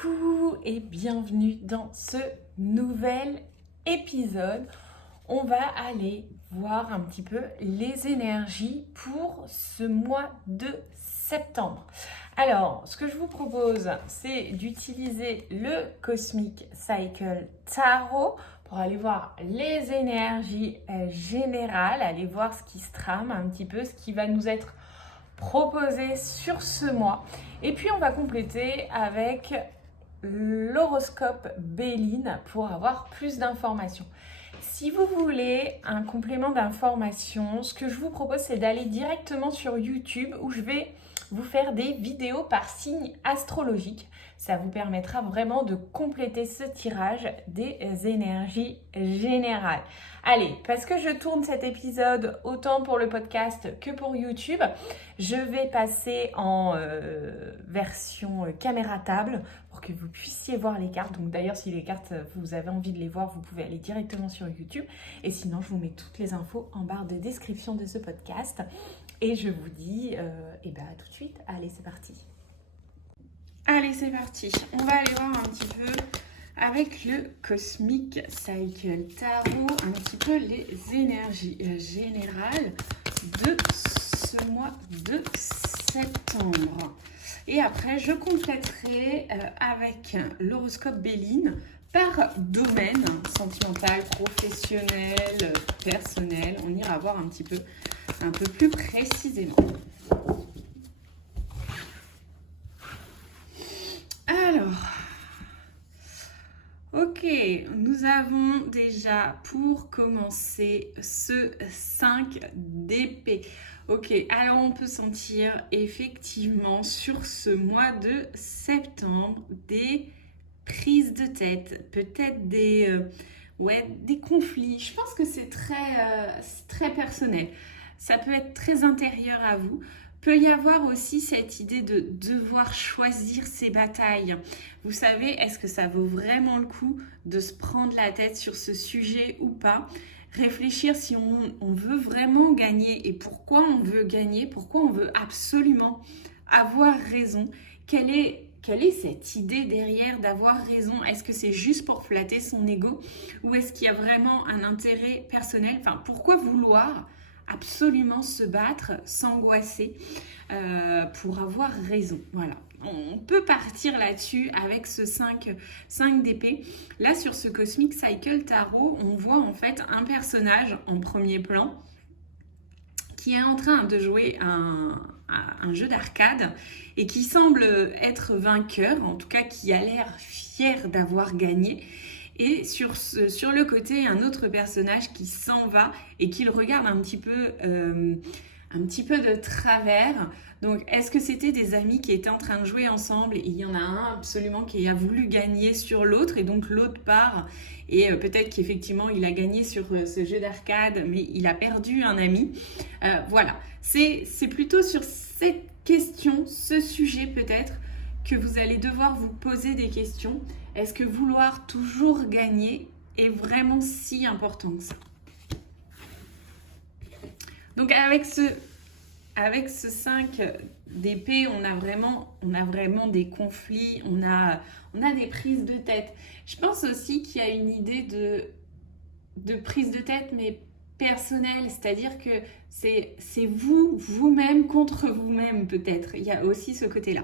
Coucou et bienvenue dans ce nouvel épisode. On va aller voir un petit peu les énergies pour ce mois de septembre. Alors, ce que je vous propose, c'est d'utiliser le Cosmic Cycle Tarot pour aller voir les énergies générales, aller voir ce qui se trame un petit peu, ce qui va nous être proposé sur ce mois. Et puis, on va compléter avec l'horoscope Béline pour avoir plus d'informations. Si vous voulez un complément d'information, ce que je vous propose, c'est d'aller directement sur YouTube où je vais vous faire des vidéos par signe astrologique. Ça vous permettra vraiment de compléter ce tirage des énergies générales. Allez, parce que je tourne cet épisode autant pour le podcast que pour YouTube, je vais passer en version caméra table pour que vous puissiez voir les cartes. Donc d'ailleurs, si les cartes, vous avez envie de les voir, vous pouvez aller directement sur YouTube. Et sinon, je vous mets toutes les infos en barre de description de ce podcast. Et je vous dis à tout de suite. Allez, c'est parti. Allez, c'est parti. On va aller voir un petit peu avec le Cosmic Cycle Tarot, un petit peu les énergies générales de ce mois de septembre. Et après, je compléterai avec l'horoscope Béline par domaine sentimental, professionnel, personnel. On ira voir un peu plus précisément. Alors, ok, nous avons déjà pour commencer ce 5 d'épée. Ok, alors on peut sentir effectivement sur ce mois de septembre des prises de tête, peut-être des conflits. Je pense que c'est très personnel. Ça peut être très intérieur à vous. Peut y avoir aussi cette idée de devoir choisir ses batailles. Vous savez, est-ce que ça vaut vraiment le coup de se prendre la tête sur ce sujet ou pas? Réfléchir si on veut vraiment gagner et pourquoi on veut gagner, pourquoi on veut absolument avoir raison. Quelle est cette idée derrière d'avoir raison? Est-ce que c'est juste pour flatter son ego ou est-ce qu'il y a vraiment un intérêt personnel? Enfin, pourquoi vouloir absolument se battre, s'angoisser pour avoir raison? Voilà. On peut partir là-dessus avec ce 5 d'épée. Là, sur ce Cosmic Cycle Tarot, on voit en fait un personnage en premier plan qui est en train de jouer un jeu d'arcade et qui semble être vainqueur, en tout cas qui a l'air fier d'avoir gagné. Et sur le côté, un autre personnage qui s'en va et qui le regarde un petit peu de travers. Donc, est-ce que c'était des amis qui étaient en train de jouer ensemble et il y en a un absolument qui a voulu gagner sur l'autre et donc l'autre part et peut-être qu'effectivement il a gagné sur ce jeu d'arcade mais il a perdu un ami. Voilà, c'est plutôt sur cette question, ce sujet peut-être que vous allez devoir vous poser des questions. Est-ce que vouloir toujours gagner est vraiment si important que ça? Donc avec ce 5 d'épée, on a vraiment des conflits, on a des prises de tête. Je pense aussi qu'il y a une idée de prise de tête, mais personnelle, c'est-à-dire que c'est vous-même contre vous-même peut-être. Il y a aussi ce côté-là.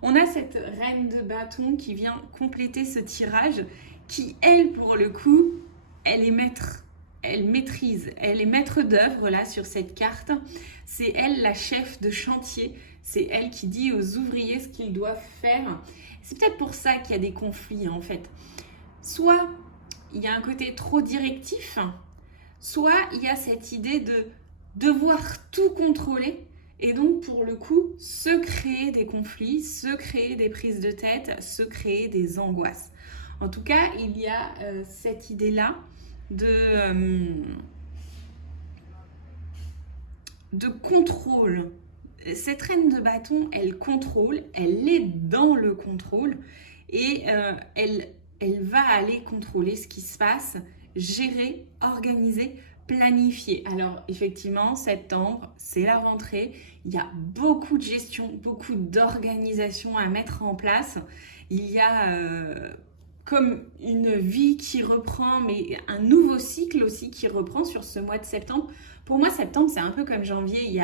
On a cette reine de bâton qui vient compléter ce tirage, qui, elle, pour le coup, elle est maître. Elle maîtrise, elle est maître d'œuvre là sur cette carte. C'est elle la chef de chantier. C'est elle qui dit aux ouvriers ce qu'ils doivent faire. C'est peut-être pour ça qu'il y a des conflits en fait. Soit il y a un côté trop directif, soit il y a cette idée de devoir tout contrôler et donc pour le coup se créer des conflits, se créer des prises de tête, se créer des angoisses. En tout cas, il y a cette idée-là de contrôle. Cette reine de bâton, elle contrôle, elle est dans le contrôle et elle va aller contrôler ce qui se passe, gérer, organiser planifier. Alors effectivement, septembre, c'est la rentrée. Il y a beaucoup de gestion, beaucoup d'organisation à mettre en place. Il y a comme une vie qui reprend, mais un nouveau cycle aussi qui reprend sur ce mois de septembre. Pour moi, septembre, c'est un peu comme janvier. Il y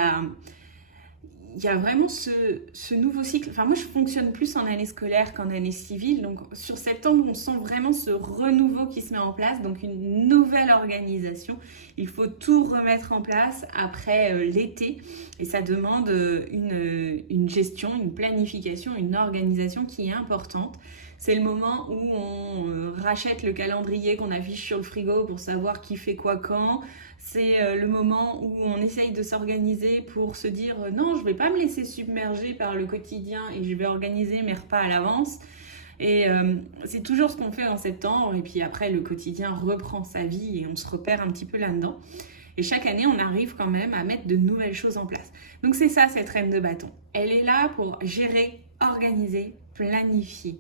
a vraiment ce nouveau cycle. Enfin, moi, je fonctionne plus en année scolaire qu'en année civile. Donc, sur septembre, on sent vraiment ce renouveau qui se met en place. Donc, une nouvelle organisation. Il faut tout remettre en place après l'été. Et ça demande une gestion, une planification, une organisation qui est importante. C'est le moment où on rachète le calendrier qu'on affiche sur le frigo pour savoir qui fait quoi quand. C'est le moment où on essaye de s'organiser pour se dire non, je ne vais pas me laisser submerger par le quotidien et je vais organiser mes repas à l'avance. Et c'est toujours ce qu'on fait en septembre. Et puis après, le quotidien reprend sa vie et on se repère un petit peu là-dedans. Et chaque année, on arrive quand même à mettre de nouvelles choses en place. Donc c'est ça, cette reine de bâton. Elle est là pour gérer, organiser, planifier.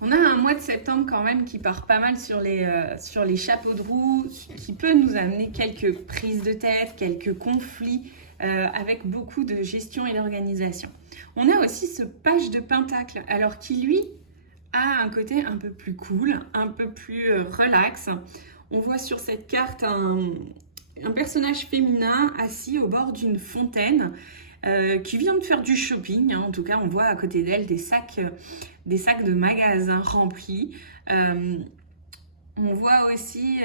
On a un mois de septembre quand même qui part pas mal sur les chapeaux de roue, qui peut nous amener quelques prises de tête, quelques conflits avec beaucoup de gestion et d'organisation. On a aussi ce page de pentacle, alors qui lui a un côté un peu plus cool, un peu plus relax. On voit sur cette carte un personnage féminin assis au bord d'une fontaine qui vient de faire du shopping. En tout cas, on voit à côté d'elle des sacs de magasins remplis. On voit aussi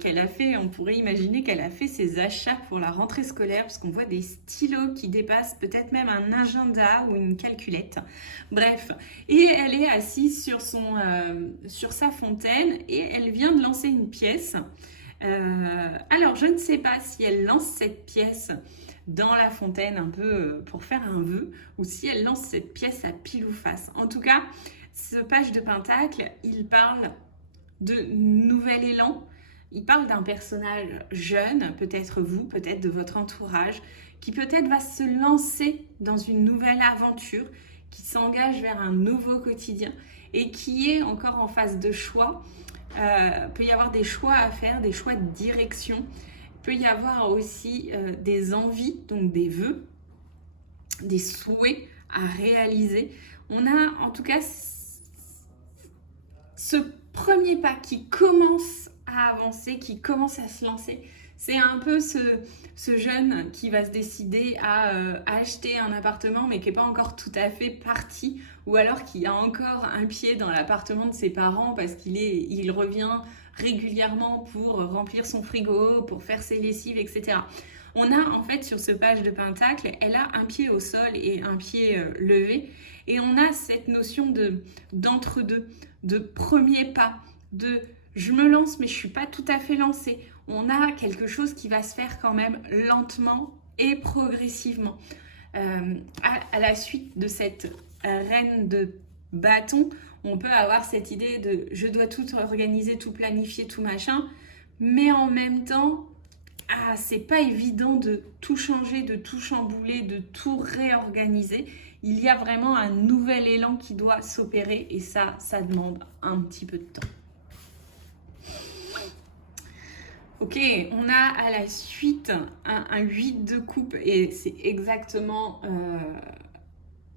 qu'elle a fait, on pourrait imaginer qu'elle a fait ses achats pour la rentrée scolaire, parce qu'on voit des stylos qui dépassent peut-être même un agenda ou une calculette. Bref, et elle est assise sur sa fontaine et elle vient de lancer une pièce. Alors, je ne sais pas si elle lance cette pièce dans la fontaine un peu pour faire un vœu ou si elle lance cette pièce à pile ou face. En tout cas, ce page de pentacle, il parle de nouvel élan. Il parle d'un personnage jeune, peut-être vous, peut-être de votre entourage, qui peut-être va se lancer dans une nouvelle aventure, qui s'engage vers un nouveau quotidien et qui est encore en phase de choix. Peut y avoir des choix à faire, des choix de direction. Il peut y avoir aussi des envies, donc des vœux, des souhaits à réaliser. On a en tout cas ce premier pas qui commence à avancer, qui commence à se lancer. C'est un peu ce jeune qui va se décider à acheter un appartement mais qui n'est pas encore tout à fait parti, ou alors qui a encore un pied dans l'appartement de ses parents parce qu'il revient régulièrement pour remplir son frigo, pour faire ses lessives, etc. On a en fait sur ce page de pentacle, elle a un pied au sol et un pied levé, et on a cette notion d'entre-deux, de premier pas, de je me lance mais je ne suis pas tout à fait lancée. On a quelque chose qui va se faire quand même lentement et progressivement. À la suite de cette reine de bâton, on peut avoir cette idée de je dois tout organiser, tout planifier, tout machin, mais en même temps, c'est pas évident de tout changer, de tout chambouler, de tout réorganiser. Il y a vraiment un nouvel élan qui doit s'opérer et ça demande un petit peu de temps. Ok, on a à la suite un 8 de coupe et c'est exactement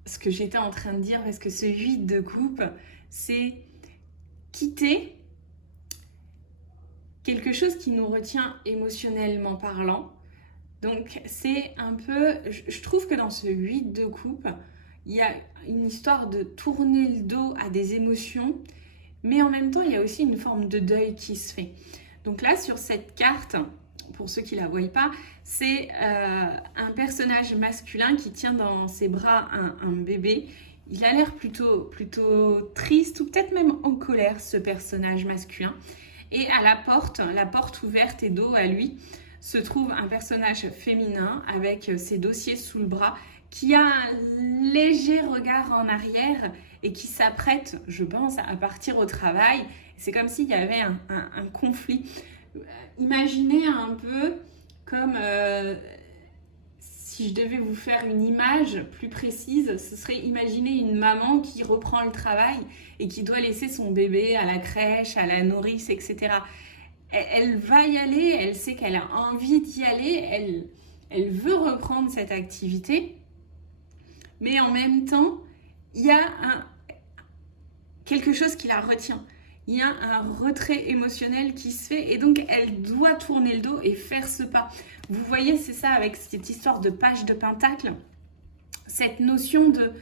ce que j'étais en train de dire, parce que ce 8 de coupe, c'est quitter quelque chose qui nous retient émotionnellement parlant. Donc c'est un peu, je trouve que dans ce 8 de coupe, il y a une histoire de tourner le dos à des émotions, mais en même temps il y a aussi une forme de deuil qui se fait. Donc là, sur cette carte, pour ceux qui ne la voient pas, c'est un personnage masculin qui tient dans ses bras un bébé. Il a l'air plutôt triste ou peut-être même en colère, ce personnage masculin. Et à la porte ouverte et dos à lui, se trouve un personnage féminin avec ses dossiers sous le bras qui a un léger regard en arrière et qui s'apprête, je pense, à partir au travail. C'est comme s'il y avait un conflit. Imaginez un peu comme si je devais vous faire une image plus précise, ce serait imaginer une maman qui reprend le travail et qui doit laisser son bébé à la crèche, à la nourrice, etc. Elle va y aller, elle sait qu'elle a envie d'y aller, elle veut reprendre cette activité, mais en même temps, il y a quelque chose qui la retient. Il y a un retrait émotionnel qui se fait et donc elle doit tourner le dos et faire ce pas. Vous voyez, c'est ça avec cette histoire de page de pentacle, cette notion de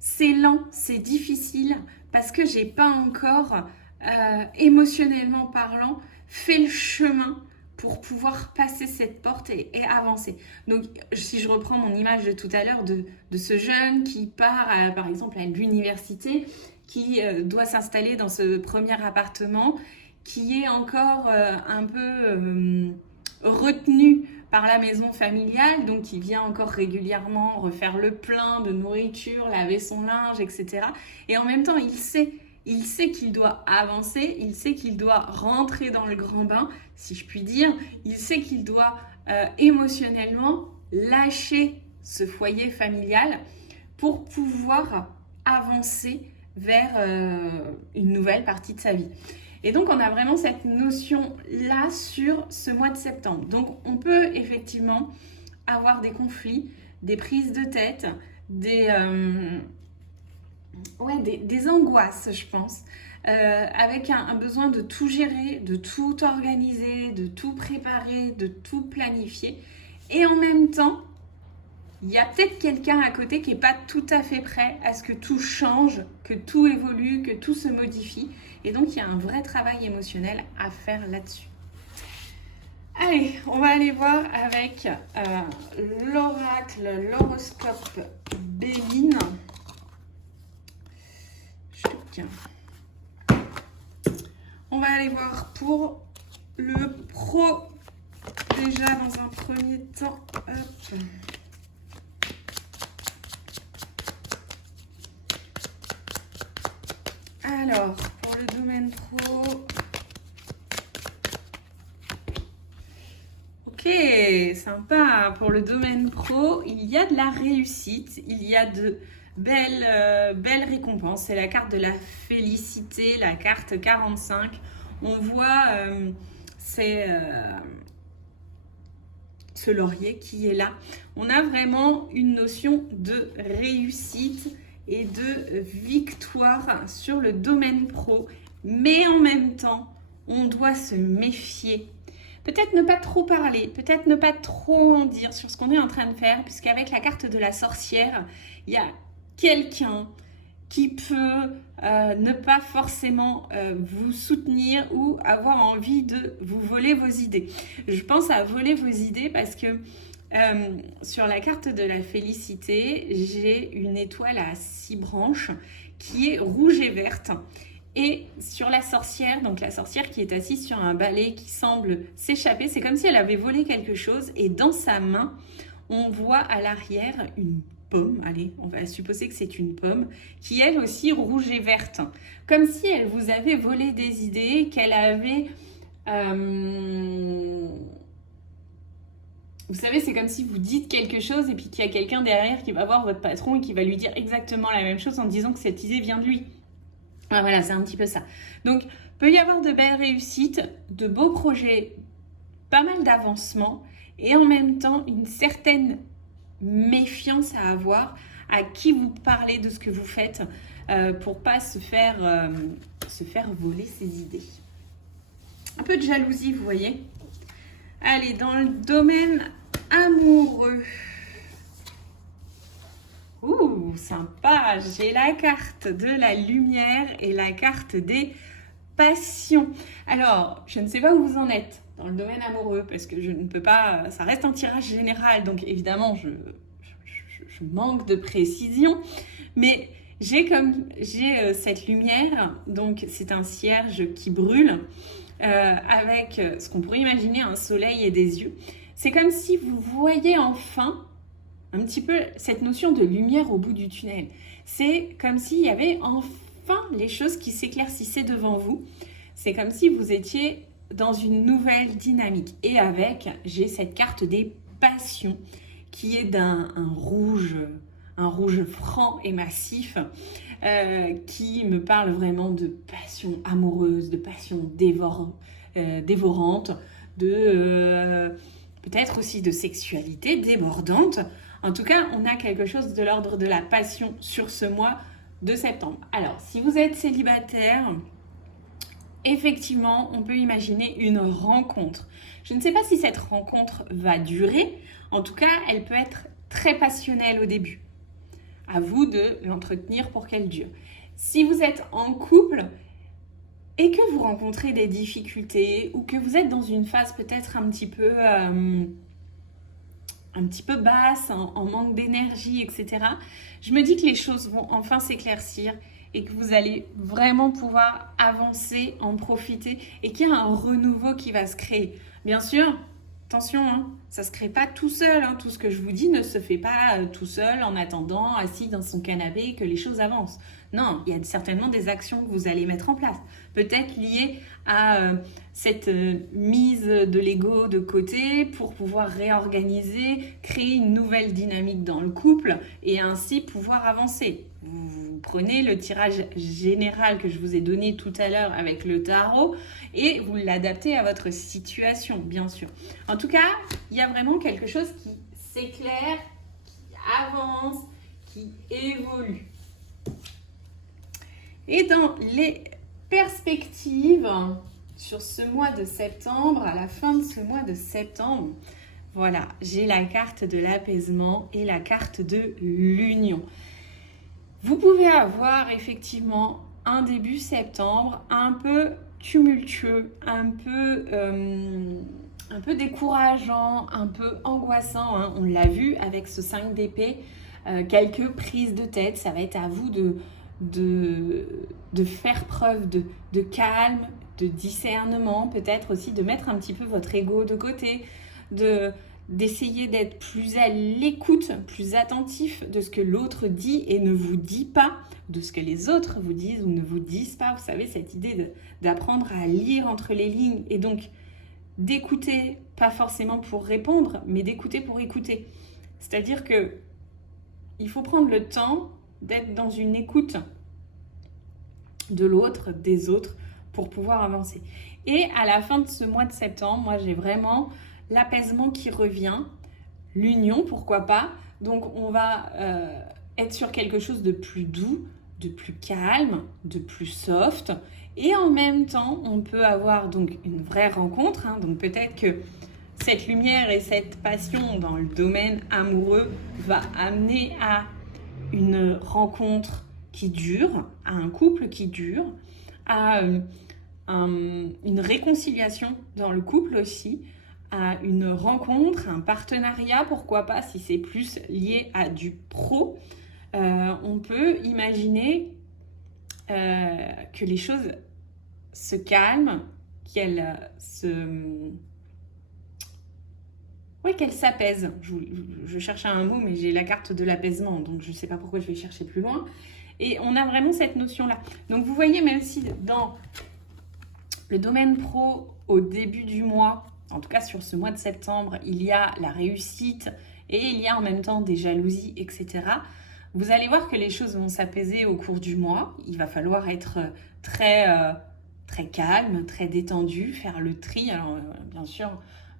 c'est lent, c'est difficile parce que j'ai pas encore, émotionnellement parlant, fait le chemin pour pouvoir passer cette porte et avancer. Donc, si je reprends mon image de tout à l'heure de ce jeune qui part, par exemple, à l'université, qui doit s'installer dans ce premier appartement, qui est encore un peu retenu par la maison familiale, donc qui vient encore régulièrement refaire le plein de nourriture, laver son linge, etc. Et en même temps, il sait qu'il doit avancer, il sait qu'il doit rentrer dans le grand bain, si je puis dire. Il sait qu'il doit émotionnellement lâcher ce foyer familial pour pouvoir avancer vers une nouvelle partie de sa vie. Et donc, on a vraiment cette notion-là sur ce mois de septembre. Donc, on peut effectivement avoir des conflits, des prises de tête, des angoisses, je pense, avec un besoin de tout gérer, de tout organiser, de tout préparer, de tout planifier. Et en même temps, il y a peut-être quelqu'un à côté qui n'est pas tout à fait prêt à ce que tout change, que tout évolue, que tout se modifie. Et donc, il y a un vrai travail émotionnel à faire là-dessus. Allez, on va aller voir avec l'oracle, l'horoscope Béline. On va aller voir pour le pro, déjà dans un premier temps. Hop. Alors, pour le domaine pro, ok, sympa. Pour le domaine pro, il y a de la réussite, il y a de belles récompenses. C'est la carte de la félicité, la carte 45. On voit ce laurier qui est là. On a vraiment une notion de réussite et de victoire sur le domaine pro, mais en même temps, on doit se méfier. Peut-être ne pas trop parler, peut-être ne pas trop en dire sur ce qu'on est en train de faire, puisqu'avec la carte de la sorcière, il y a quelqu'un qui peut ne pas forcément vous soutenir ou avoir envie de vous voler vos idées. Je pense à voler vos idées parce que sur la carte de la félicité, j'ai une étoile à 6 branches qui est rouge et verte. Et sur la sorcière, donc la sorcière qui est assise sur un balai qui semble s'échapper, c'est comme si elle avait volé quelque chose et dans sa main, on voit à l'arrière une pomme, allez, on va supposer que c'est une pomme, qui elle aussi rouge et verte. Comme si elle vous avait volé des idées, qu'elle avait... Vous savez, c'est comme si vous dites quelque chose et puis qu'il y a quelqu'un derrière qui va voir votre patron et qui va lui dire exactement la même chose en disant que cette idée vient de lui. Ah, voilà, c'est un petit peu ça. Donc, peut y avoir de belles réussites, de beaux projets, pas mal d'avancements et en même temps une certaine méfiance à avoir à qui vous parlez de ce que vous faites pour pas se faire voler ses idées. Un peu de jalousie, vous voyez. Allez, dans le domaine amoureux. Ouh, sympa. J'ai la carte de la lumière et la carte des passions. Alors, je ne sais pas où vous en êtes dans le domaine amoureux parce que je ne peux pas... Ça reste un tirage général, donc évidemment, je manque de précision. Mais j'ai cette lumière, donc c'est un cierge qui brûle. Avec ce qu'on pourrait imaginer un soleil et des yeux. C'est comme si vous voyez enfin un petit peu cette notion de lumière au bout du tunnel. C'est comme s'il y avait enfin les choses qui s'éclaircissaient devant vous. C'est comme si vous étiez dans une nouvelle dynamique. Et avec, j'ai cette carte des passions qui est un rouge franc et massif, qui me parle vraiment de passion amoureuse, de passion dévorante, de peut-être aussi de sexualité débordante. En tout cas, on a quelque chose de l'ordre de la passion sur ce mois de septembre. Alors, si vous êtes célibataire, effectivement, on peut imaginer une rencontre. Je ne sais pas si cette rencontre va durer. En tout cas, elle peut être très passionnelle au début. À vous de l'entretenir pour qu'elle dure. Si vous êtes en couple et que vous rencontrez des difficultés ou que vous êtes dans une phase peut-être un petit peu basse, en manque d'énergie, etc., je me dis que les choses vont enfin s'éclaircir et que vous allez vraiment pouvoir avancer, en profiter et qu'il y a un renouveau qui va se créer. Bien sûr, attention, hein, ça ne se crée pas tout seul. Hein, tout ce que je vous dis ne se fait pas tout seul en attendant, assis dans son canapé, que les choses avancent. Non, il y a certainement des actions que vous allez mettre en place. Peut-être liées à cette mise de l'ego de côté pour pouvoir réorganiser, créer une nouvelle dynamique dans le couple et ainsi pouvoir avancer. Vous prenez le tirage général que je vous ai donné tout à l'heure avec le tarot et vous l'adaptez à votre situation, bien sûr. En tout cas, il y a vraiment quelque chose qui s'éclaire, qui avance, qui évolue. Et dans les perspectives sur ce mois de septembre, à la fin de ce mois de septembre, voilà, j'ai la carte de l'apaisement et la carte de l'union. Vous pouvez avoir effectivement un début septembre un peu tumultueux, un peu décourageant, un peu angoissant. Hein. On l'a vu avec ce 5 d'épée, quelques prises de tête. Ça va être à vous de faire preuve de calme, de discernement, peut-être aussi de mettre un petit peu votre ego de côté, d'essayer d'être plus à l'écoute, plus attentif de ce que l'autre dit et ne vous dit pas, de ce que les autres vous disent ou ne vous disent pas. Vous savez, cette idée d'apprendre à lire entre les lignes et donc d'écouter, pas forcément pour répondre, mais d'écouter pour écouter. C'est-à-dire que il faut prendre le temps d'être dans une écoute de l'autre, des autres, pour pouvoir avancer. Et à la fin de ce mois de septembre, moi j'ai vraiment l'apaisement qui revient, l'union, pourquoi pas. Donc on va être sur quelque chose de plus doux, de plus calme, de plus soft. Et en même temps, on peut avoir donc une vraie rencontre. Hein. Donc peut-être que cette lumière et cette passion dans le domaine amoureux va amener à une rencontre qui dure, à un couple qui dure, à une réconciliation dans le couple aussi, à une rencontre, un partenariat, pourquoi pas, si c'est plus lié à du pro. On peut imaginer que les choses se calment, qu'elles s'apaisent. Je cherchais un mot, mais j'ai la carte de l'apaisement, donc je ne sais pas pourquoi je vais chercher plus loin. Et on a vraiment cette notion-là. Donc vous voyez, même si dans le domaine pro, au début du mois, en tout cas sur ce mois de septembre, il y a la réussite et il y a en même temps des jalousies, etc. Vous allez voir que les choses vont s'apaiser au cours du mois. Il va falloir être très calme, très détendu, faire le tri. Alors bien sûr,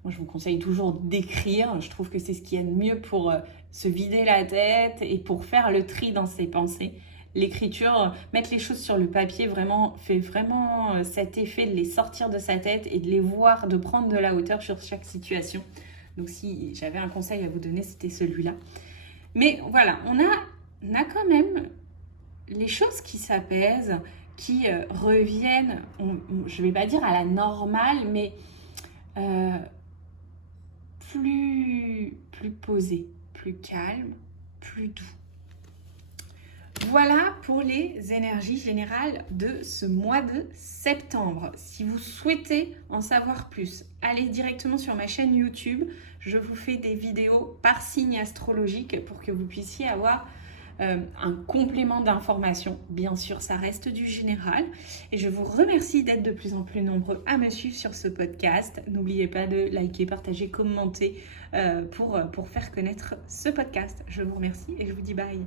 moi je vous conseille toujours d'écrire. Je trouve que c'est ce qui est de mieux pour se vider la tête et pour faire le tri dans ses pensées. L'écriture, mettre les choses sur le papier fait vraiment cet effet de les sortir de sa tête et de les voir, de prendre de la hauteur sur chaque situation. Donc si j'avais un conseil à vous donner, c'était celui-là. Mais voilà, on a quand même les choses qui s'apaisent, qui reviennent, je ne vais pas dire à la normale, mais plus posées, plus calmes, plus doux. Voilà pour les énergies générales de ce mois de septembre. Si vous souhaitez en savoir plus, allez directement sur ma chaîne YouTube. Je vous fais des vidéos par signe astrologique pour que vous puissiez avoir un complément d'information. Bien sûr, ça reste du général. Et je vous remercie d'être de plus en plus nombreux à me suivre sur ce podcast. N'oubliez pas de liker, partager, commenter pour faire connaître ce podcast. Je vous remercie et je vous dis bye.